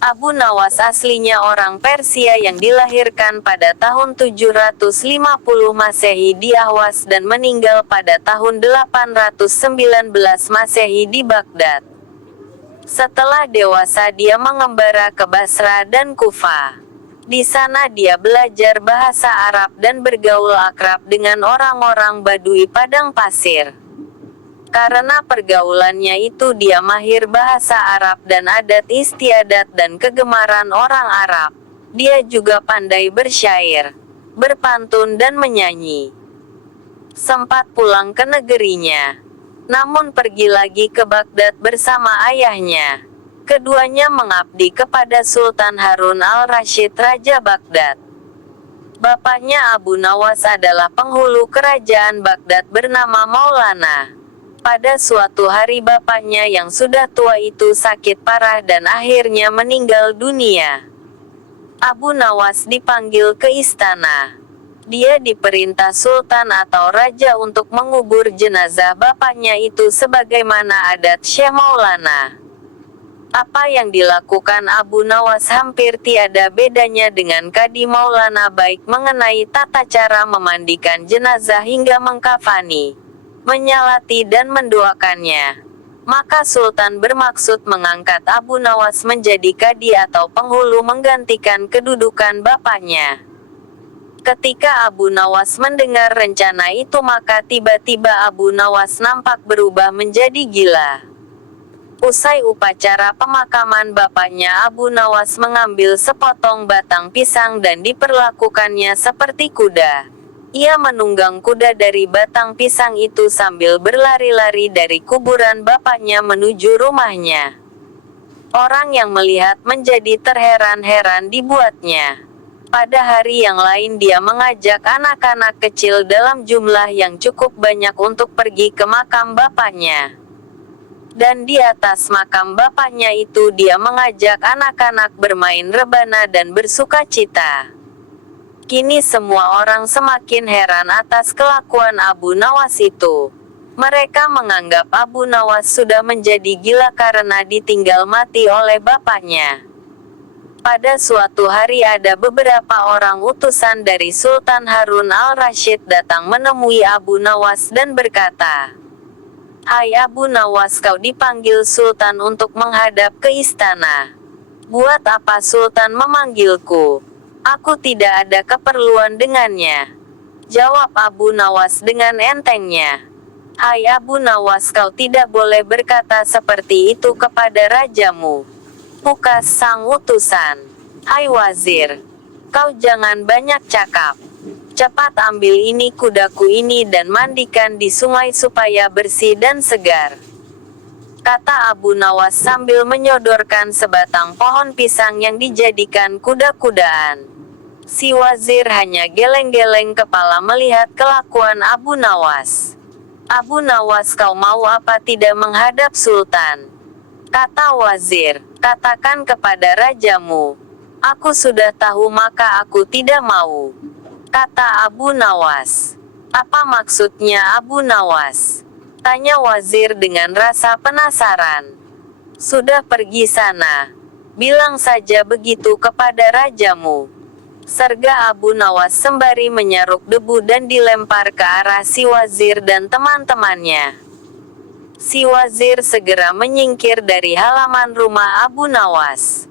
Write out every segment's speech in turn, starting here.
Abu Nawas aslinya orang Persia yang dilahirkan pada tahun 750 Masehi di Ahwas dan meninggal pada tahun 819 Masehi di Baghdad. Setelah dewasa dia mengembara ke Basra dan Kufa. Di sana dia belajar bahasa Arab dan bergaul akrab dengan orang-orang Badui padang pasir. Karena pergaulannya itu dia mahir bahasa Arab dan adat istiadat dan kegemaran orang Arab. Dia juga pandai bersyair, berpantun dan menyanyi. Sempat pulang ke negerinya, namun pergi lagi ke Baghdad bersama ayahnya. Keduanya mengabdi kepada Sultan Harun al-Rasyid Raja Baghdad. Bapaknya Abu Nawas adalah penghulu kerajaan Baghdad bernama Maulana. Pada suatu hari bapaknya yang sudah tua itu sakit parah dan akhirnya meninggal dunia. Abu Nawas dipanggil ke istana. Dia diperintah sultan atau raja untuk mengubur jenazah bapaknya itu sebagaimana adat Syekh Maulana. Apa yang dilakukan Abu Nawas hampir tiada bedanya dengan Kadi Maulana, baik mengenai tata cara memandikan jenazah hingga mengkafani, menyalati dan mendoakannya. Maka Sultan bermaksud mengangkat Abu Nawas menjadi kadi atau penghulu menggantikan kedudukan bapaknya. Ketika Abu Nawas mendengar rencana itu maka tiba-tiba Abu Nawas nampak berubah menjadi gila. Usai upacara pemakaman bapaknya, Abu Nawas mengambil sepotong batang pisang dan diperlakukannya seperti kuda. Ia menunggang kuda dari batang pisang itu sambil berlari-lari dari kuburan bapaknya menuju rumahnya. Orang yang melihat menjadi terheran-heran dibuatnya. Pada hari yang lain dia mengajak anak-anak kecil dalam jumlah yang cukup banyak untuk pergi ke makam bapaknya. Dan di atas makam bapaknya itu dia mengajak anak-anak bermain rebana dan bersuka cita. Kini semua orang semakin heran atas kelakuan Abu Nawas itu. Mereka menganggap Abu Nawas sudah menjadi gila karena ditinggal mati oleh bapaknya. Pada suatu hari ada beberapa orang utusan dari Sultan Harun al-Rasyid datang menemui Abu Nawas dan berkata, "Hai Abu Nawas, kau dipanggil Sultan untuk menghadap ke istana." "Buat apa Sultan memanggilku? Aku tidak ada keperluan dengannya," jawab Abu Nawas dengan entengnya. "Hai Abu Nawas, kau tidak boleh berkata seperti itu kepada rajamu," pukas sang utusan. "Hai wazir, kau jangan banyak cakap. Cepat ambil ini kudaku ini dan mandikan di sungai supaya bersih dan segar," kata Abu Nawas sambil menyodorkan sebatang pohon pisang yang dijadikan kuda-kudaan. Si wazir hanya geleng-geleng kepala melihat kelakuan Abu Nawas. "Abu Nawas, kau mau apa tidak menghadap Sultan?" kata wazir. "Katakan kepada rajamu, aku sudah tahu maka aku tidak mau," kata Abu Nawas. "Apa maksudnya Abu Nawas?" tanya wazir dengan rasa penasaran. "Sudah pergi sana. Bilang saja begitu kepada rajamu," serga Abu Nawas sembari menyeruk debu dan dilempar ke arah si wazir dan teman-temannya. Si wazir segera menyingkir dari halaman rumah Abu Nawas.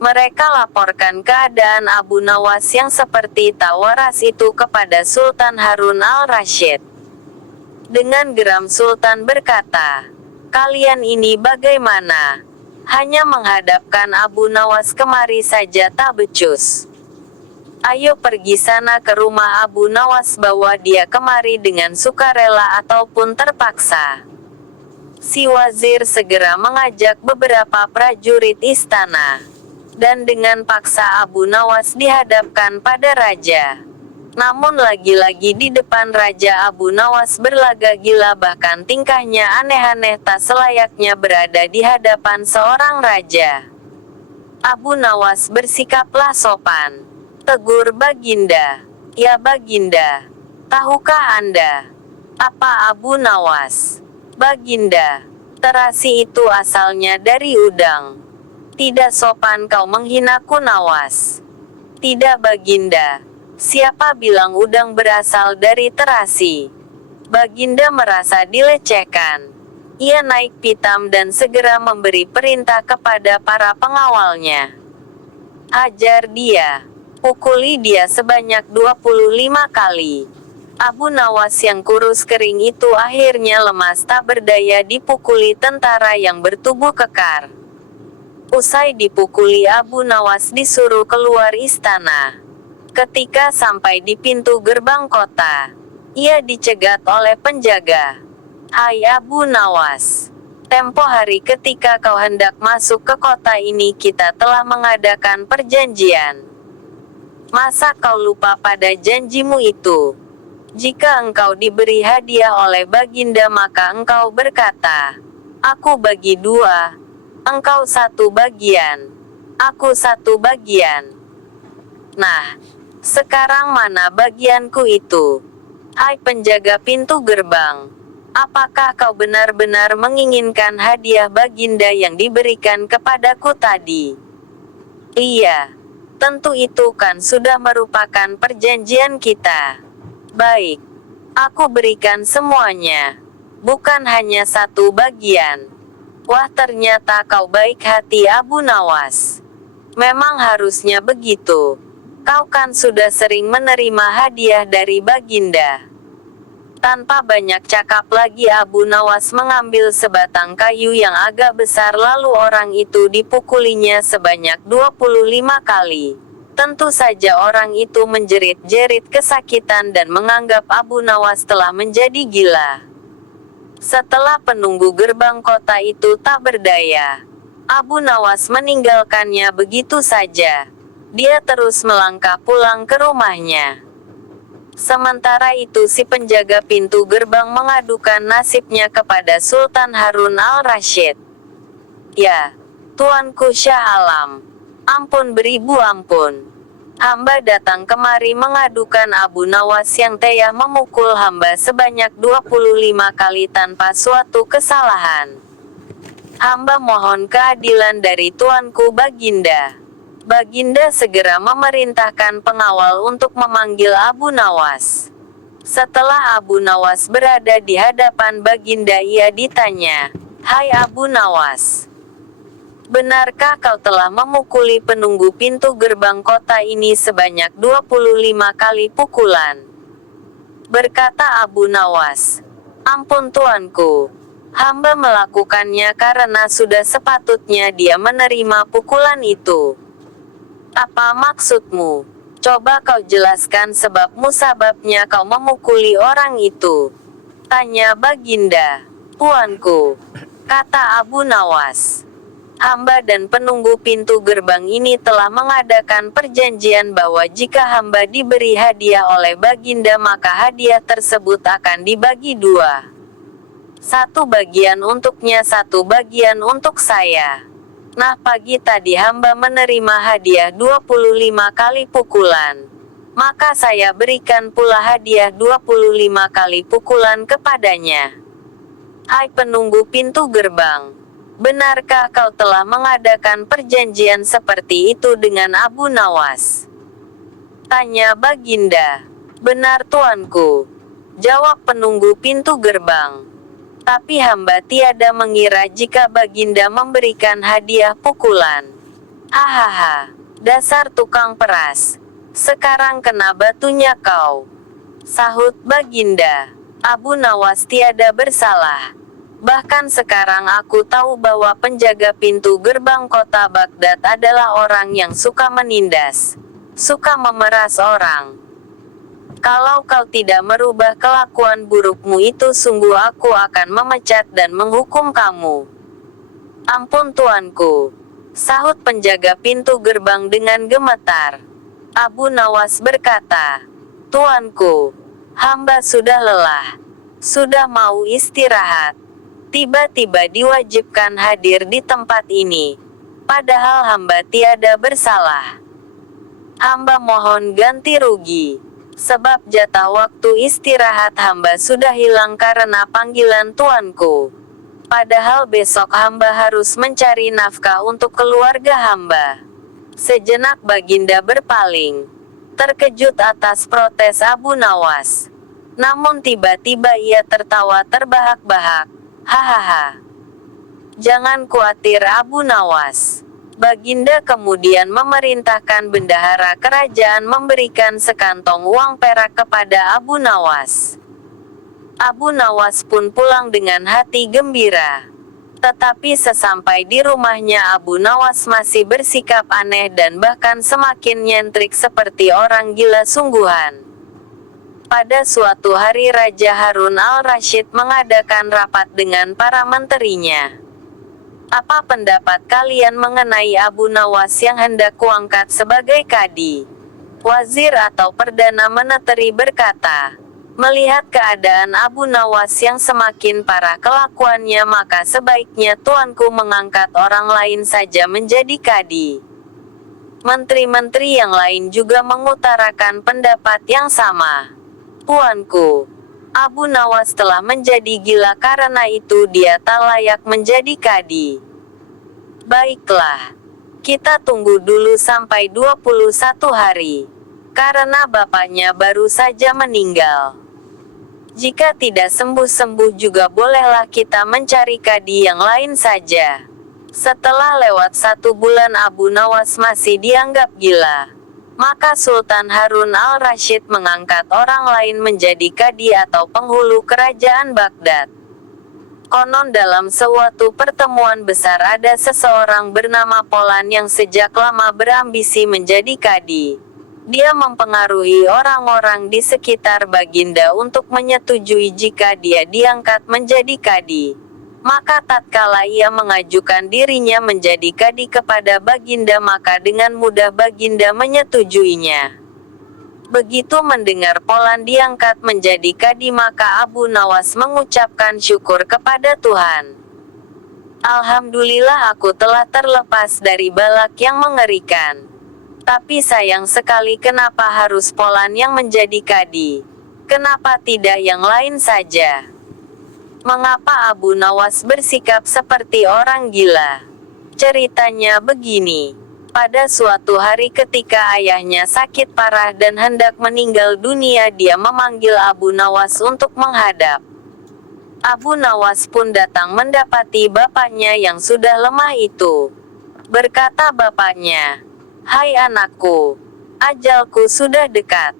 Mereka laporkan keadaan Abu Nawas yang seperti tak waras itu kepada Sultan Harun al-Rasyid. Dengan geram Sultan berkata, "Kalian ini bagaimana? Hanya menghadapkan Abu Nawas kemari saja tak becus. Ayo pergi sana ke rumah Abu Nawas, bawa dia kemari dengan sukarela ataupun terpaksa." Si wazir segera mengajak beberapa prajurit istana. Dan dengan paksa Abu Nawas dihadapkan pada raja. Namun lagi-lagi di depan raja Abu Nawas berlagak gila, bahkan tingkahnya aneh-aneh tak selayaknya berada di hadapan seorang raja. Abu Nawas bersikaplah sopan. Tegur Baginda. "Ya Baginda, tahukah Anda apa Abu Nawas?" "Baginda, terasi itu asalnya dari udang. Tidak sopan kau menghinaku, Nawas. Tidak, Baginda. Siapa bilang udang berasal dari terasi? Baginda merasa dilecehkan. Ia naik pitam dan segera memberi perintah kepada para pengawalnya. Hajar dia. Pukuli dia sebanyak 25 kali. Abu Nawas yang kurus kering itu akhirnya lemas tak berdaya dipukuli tentara yang bertubuh kekar. Usai dipukuli, Abu Nawas disuruh keluar istana. Ketika sampai di pintu gerbang kota, ia dicegat oleh penjaga. Hai Abu Nawas, tempo hari ketika kau hendak masuk ke kota ini kita telah mengadakan perjanjian. Masa kau lupa pada janjimu itu? Jika engkau diberi hadiah oleh Baginda maka engkau berkata, aku bagi 2, engkau 1 bagian, aku 1 bagian. Nah, sekarang mana bagianku itu? Hai penjaga pintu gerbang, apakah kau benar-benar menginginkan hadiah Baginda yang diberikan kepadaku tadi? Iya, tentu itu kan sudah merupakan perjanjian kita. Baik, aku berikan semuanya, bukan hanya 1 bagian. Wah, ternyata kau baik hati Abu Nawas. Memang harusnya begitu. Kau kan sudah sering menerima hadiah dari Baginda. Tanpa banyak cakap lagi Abu Nawas mengambil sebatang kayu yang agak besar lalu orang itu dipukulinya sebanyak 25 kali. Tentu saja orang itu menjerit-jerit kesakitan dan menganggap Abu Nawas telah menjadi gila. Setelah penunggu gerbang kota itu tak berdaya, Abu Nawas meninggalkannya begitu saja. Dia terus melangkah pulang ke rumahnya. Sementara itu si penjaga pintu gerbang mengadukan nasibnya kepada Sultan Harun al-Rasyid. Ya, Tuanku Syah Alam, ampun beribu ampun. Hamba datang kemari mengadukan Abu Nawas yang telah memukul hamba sebanyak 25 kali tanpa suatu kesalahan. Hamba mohon keadilan dari Tuanku Baginda. Baginda segera memerintahkan pengawal untuk memanggil Abu Nawas. Setelah Abu Nawas berada di hadapan Baginda ia ditanya, Hai Abu Nawas, benarkah kau telah memukuli penunggu pintu gerbang kota ini sebanyak 25 kali pukulan? Berkata Abu Nawas, ampun Tuanku, hamba melakukannya karena sudah sepatutnya dia menerima pukulan itu. Apa maksudmu? Coba kau jelaskan sebab musababnya kau memukuli orang itu. Tanya Baginda. Tuanku, kata Abu Nawas, hamba dan penunggu pintu gerbang ini telah mengadakan perjanjian bahwa jika hamba diberi hadiah oleh Baginda maka hadiah tersebut akan dibagi 2. 1 bagian untuknya, 1 bagian untuk saya. Nah pagi tadi hamba menerima hadiah 25 kali pukulan. Maka saya berikan pula hadiah 25 kali pukulan kepadanya. Hai penunggu pintu gerbang, benarkah kau telah mengadakan perjanjian seperti itu dengan Abu Nawas? Tanya Baginda. Benar Tuanku, jawab penunggu pintu gerbang. Tapi hamba tiada mengira jika Baginda memberikan hadiah pukulan. Hahaha, dasar tukang peras. Sekarang kena batunya kau. Sahut Baginda. Abu Nawas tiada bersalah. Bahkan sekarang aku tahu bahwa penjaga pintu gerbang kota Baghdad adalah orang yang suka menindas, suka memeras orang. Kalau kau tidak merubah kelakuan burukmu itu sungguh aku akan memecat dan menghukum kamu. Ampun Tuanku, sahut penjaga pintu gerbang dengan gemetar. Abu Nawas berkata, Tuanku, hamba sudah lelah, sudah mau istirahat. Tiba-tiba diwajibkan hadir di tempat ini, padahal hamba tiada bersalah. Hamba mohon ganti rugi. Sebab jatah waktu istirahat hamba sudah hilang karena panggilan Tuanku. Padahal besok hamba harus mencari nafkah untuk keluarga hamba. Sejenak Baginda berpaling, terkejut atas protes Abu Nawas. Namun tiba-tiba ia tertawa terbahak-bahak. Hahaha. Jangan khawatir Abu Nawas. Baginda kemudian memerintahkan bendahara kerajaan memberikan sekantong uang perak kepada Abu Nawas. Abu Nawas pun pulang dengan hati gembira. Tetapi sesampai di rumahnya Abu Nawas masih bersikap aneh dan bahkan semakin nyentrik seperti orang gila sungguhan. Pada suatu hari Raja Harun al-Rasyid mengadakan rapat dengan para menterinya. Apa pendapat kalian mengenai Abu Nawas yang hendak kuangkat sebagai kadi? Wazir atau Perdana Meneteri berkata, melihat keadaan Abu Nawas yang semakin parah kelakuannya maka sebaiknya tuanku mengangkat orang lain saja menjadi kadi. Menteri-menteri yang lain juga mengutarakan pendapat yang sama. Tuanku, Abu Nawas telah menjadi gila karena itu dia tak layak menjadi kadi. Baiklah, kita tunggu dulu sampai 21 hari, karena bapaknya baru saja meninggal. Jika tidak sembuh-sembuh juga bolehlah kita mencari kadi yang lain saja. Setelah lewat 1 bulan Abu Nawas masih dianggap gila, maka Sultan Harun al-Rasyid mengangkat orang lain menjadi kadi atau penghulu kerajaan Baghdad. Konon dalam suatu pertemuan besar ada seseorang bernama Polan yang sejak lama berambisi menjadi kadi. Dia mempengaruhi orang-orang di sekitar Baginda untuk menyetujui jika dia diangkat menjadi kadi. Maka tatkala ia mengajukan dirinya menjadi kadi kepada Baginda maka dengan mudah Baginda menyetujuinya. Begitu mendengar Polan diangkat menjadi kadi maka Abu Nawas mengucapkan syukur kepada Tuhan. Alhamdulillah aku telah terlepas dari balak yang mengerikan. Tapi sayang sekali kenapa harus Polan yang menjadi kadi? Kenapa tidak yang lain saja? Mengapa Abu Nawas bersikap seperti orang gila? Ceritanya begini. Pada suatu hari ketika ayahnya sakit parah dan hendak meninggal dunia dia memanggil Abu Nawas untuk menghadap. Abu Nawas pun datang mendapati bapaknya yang sudah lemah itu. Berkata bapaknya, "Hai anakku, ajalku sudah dekat.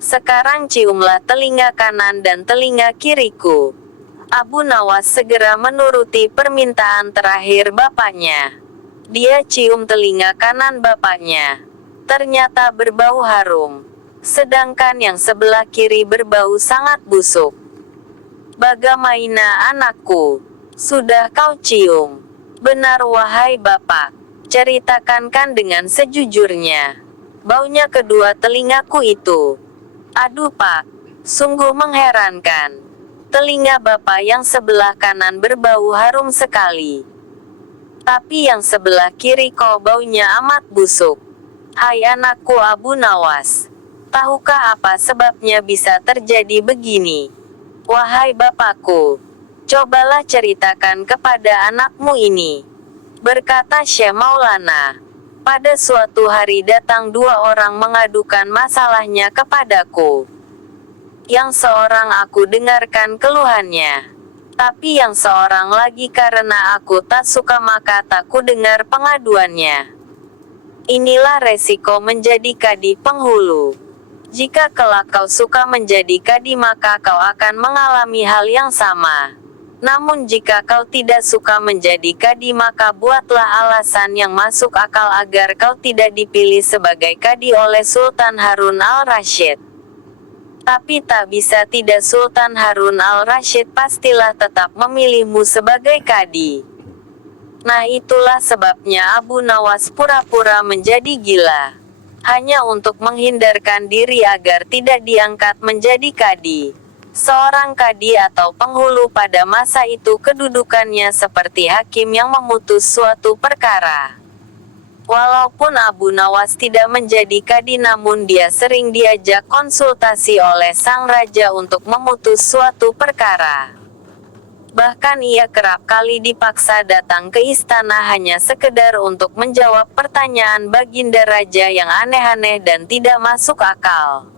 Sekarang ciumlah telinga kanan dan telinga kiriku." Abu Nawas segera menuruti permintaan terakhir bapaknya. Dia cium telinga kanan bapaknya. Ternyata berbau harum. Sedangkan yang sebelah kiri berbau sangat busuk. "Bagaimana anakku? Sudah kau cium?" "Benar wahai bapak. Ceritakan kan dengan sejujurnya. Baunya kedua telingaku itu." "Aduh pak, sungguh mengherankan. Telinga bapak yang sebelah kanan berbau harum sekali. Tapi yang sebelah kiri kok baunya amat busuk." "Hai anakku Abu Nawas. Tahukah apa sebabnya bisa terjadi begini?" "Wahai bapakku, cobalah ceritakan kepada anakmu ini." Berkata Syekh Maulana, "Pada suatu hari datang 2 orang mengadukan masalahnya kepadaku. Yang seorang aku dengarkan keluhannya. Tapi yang seorang lagi karena aku tak suka maka tak ku dengar pengaduannya. Inilah resiko menjadi kadi penghulu. Jika kelak kau suka menjadi kadi maka kau akan mengalami hal yang sama. Namun jika kau tidak suka menjadi kadi maka buatlah alasan yang masuk akal agar kau tidak dipilih sebagai kadi oleh Sultan Harun al-Rasyid. Tapi tak bisa tidak Sultan Harun al-Rasyid pastilah tetap memilihmu sebagai kadi." Nah itulah sebabnya Abu Nawas pura-pura menjadi gila. Hanya untuk menghindarkan diri agar tidak diangkat menjadi kadi. Seorang kadi atau penghulu pada masa itu kedudukannya seperti hakim yang memutus suatu perkara. Walaupun Abu Nawas tidak menjadi kadi namun dia sering diajak konsultasi oleh sang raja untuk memutus suatu perkara. Bahkan ia kerap kali dipaksa datang ke istana hanya sekedar untuk menjawab pertanyaan Baginda Raja yang aneh-aneh dan tidak masuk akal.